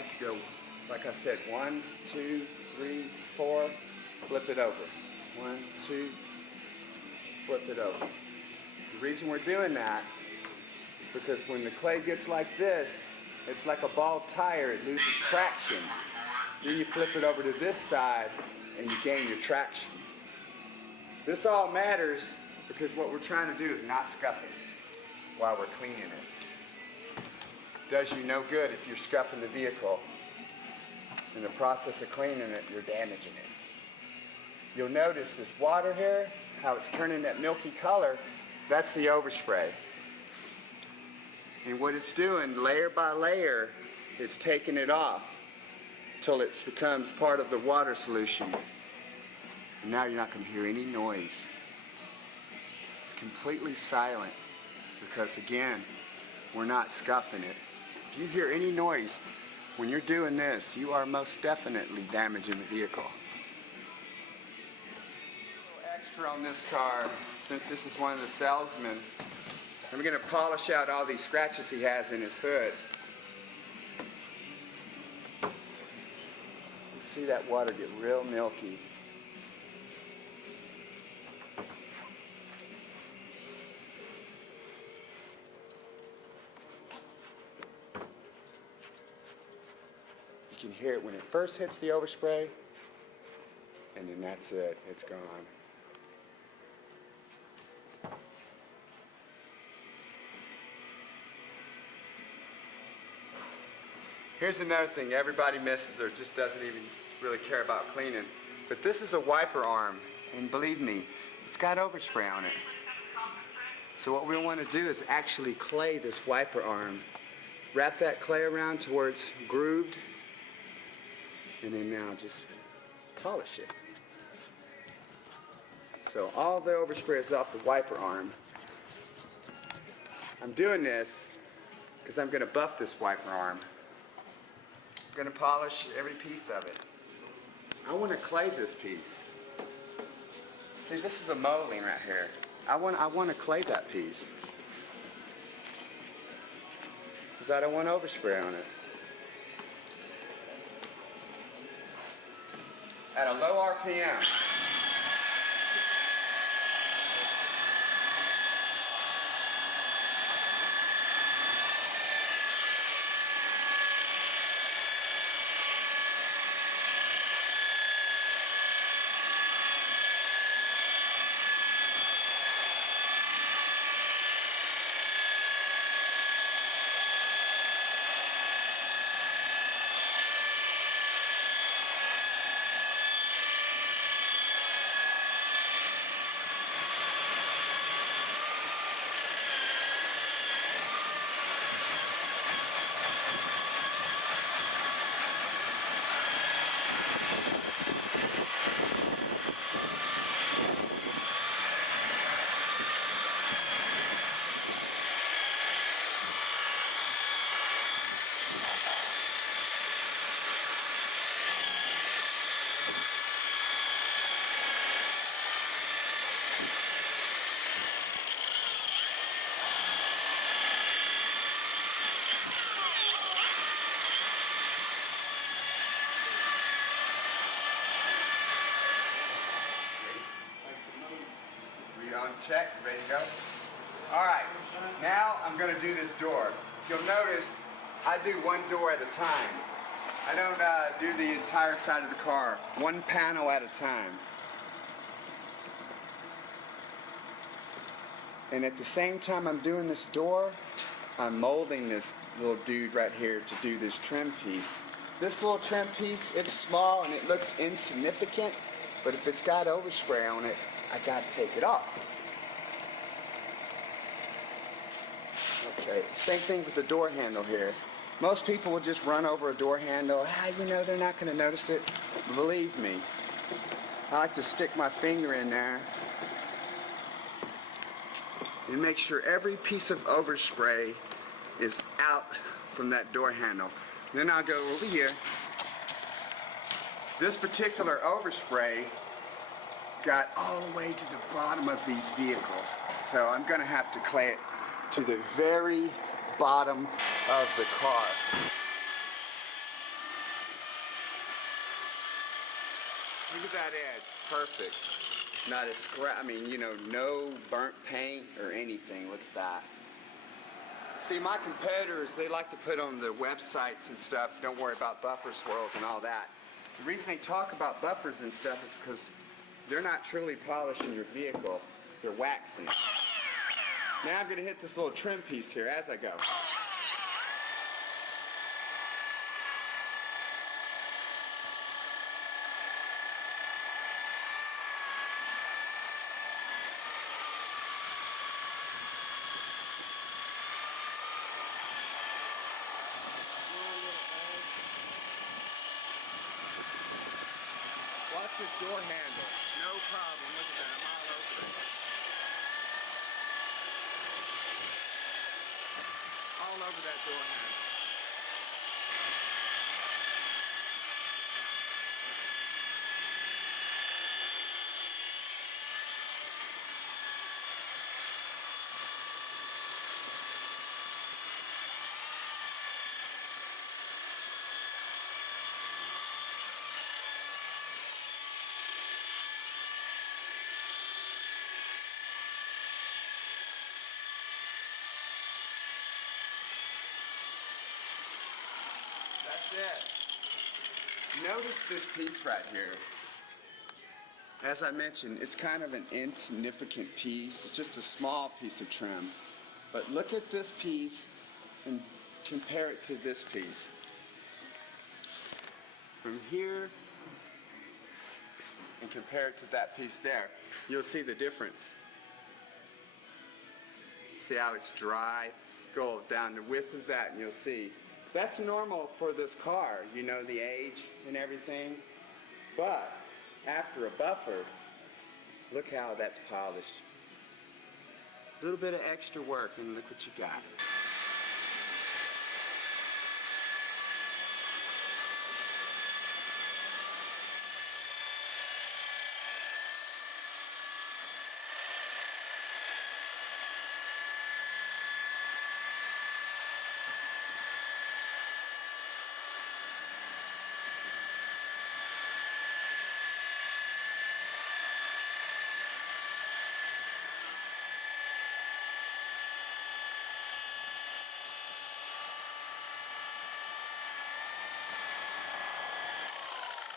To go, like I said, 1, 2, 3, 4, flip it over. 1, 2, flip it over. The reason we're doing that is because when the clay gets like this, it's like a bald tire, it loses traction. Then you flip it over to this side and you gain your traction. This all matters because what we're trying to do is not scuff it while we're cleaning it. Does you no good if you're scuffing the vehicle. In the process of cleaning it, you're damaging it. You'll notice this water here, how it's turning that milky color, that's the overspray. And what it's doing, layer by layer, it's taking it off till it becomes part of the water solution. And now you're not going to hear any noise. It's completely silent because, again, we're not scuffing it. If you hear any noise when you're doing this, you are most definitely damaging the vehicle. A little extra on this car, since this is one of the salesmen, I'm going to polish out all these scratches he has in his hood. You see that water get real milky. You can hear it when it first hits the overspray, and then that's it, it's gone. Here's another thing everybody misses or just doesn't even really care about cleaning. But this is a wiper arm, and believe me, it's got overspray on it. So what we want to do is actually clay this wiper arm. Wrap that clay around to where it's grooved, and then now just polish it. So all the overspray is off the wiper arm. I'm doing this because I'm going to buff this wiper arm. I'm going to polish every piece of it. I want to clay this piece. See, this is a molding right here. I want to clay that piece because I don't want overspray on it. At a low RPM. Check, ready to go? Alright, now I'm going to do this door. You'll notice I do one door at a time. I don't do the entire side of the car, one panel at a time. And at the same time I'm doing this door, I'm molding this little dude right here to do this trim piece. This little trim piece, it's small and it looks insignificant, but if it's got overspray on it, I got to take it off. Okay, same thing with the door handle here. Most people will just run over a door handle. You know, they're not going to notice it. But believe me, I like to stick my finger in there and make sure every piece of overspray is out from that door handle. Then I'll go over here. This particular overspray got all the way to the bottom of these vehicles. So I'm going to have to clay it to the very bottom of the car. Look at that edge, perfect. Not a scratch, I mean, you know, no burnt paint or anything. Look at that. See, my competitors, they like to put on their websites and stuff, don't worry about buffer swirls and all that. The reason they talk about buffers and stuff is because they're not truly polishing your vehicle, they're waxing it. Now I'm going to hit this little trim piece here as I go. Watch this door handle. No problem. Look at that. I'm all over it. All over that door handle. That's it. Notice this piece right here. As I mentioned, it's kind of an insignificant piece. It's just a small piece of trim. But look at this piece and compare it to this piece. From here and compare it to that piece there, you'll see the difference. See how it's dry? Go down the width of that and you'll see. That's normal for this car, you know, the age and everything. But after a buffer, look how that's polished. A little bit of extra work and look what you got.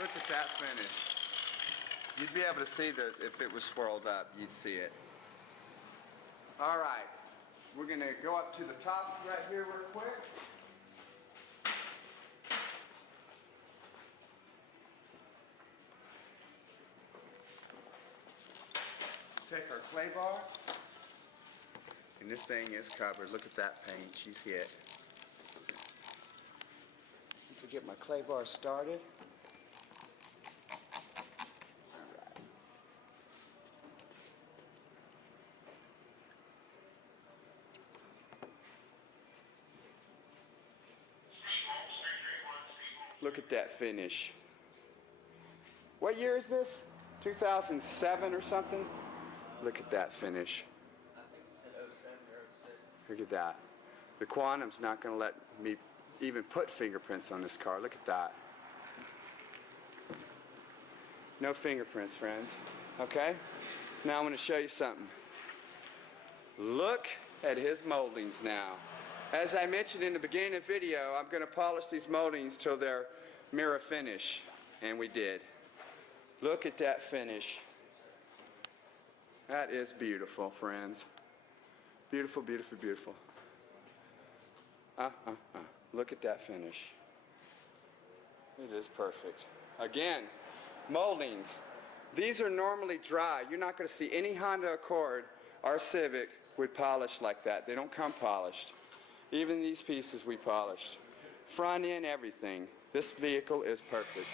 Look at that finish. You'd be able to see that if it was swirled up, you'd see it. All right, we're gonna go up to the top right here real quick. Take our clay bar, and this thing is covered. Look at that paint she's hit. Once I get my clay bar started, look at that finish. What year is this? 2007 or something? Look at that finish. I think it said 07 or 06. Look at that. The Quantum's not going to let me even put fingerprints on this car. Look at that. No fingerprints, friends. Okay? Now I'm going to show you something. Look at his moldings now. As I mentioned in the beginning of the video, I'm going to polish these moldings till they're mirror finish. And we did. Look at that finish. That is beautiful, friends. Beautiful, beautiful, beautiful. Look at that finish. It is perfect. Again, moldings. These are normally dry. You're not going to see any Honda Accord or Civic with polish like that. They don't come polished. Even these pieces we polished. Front end, everything. This vehicle is perfect.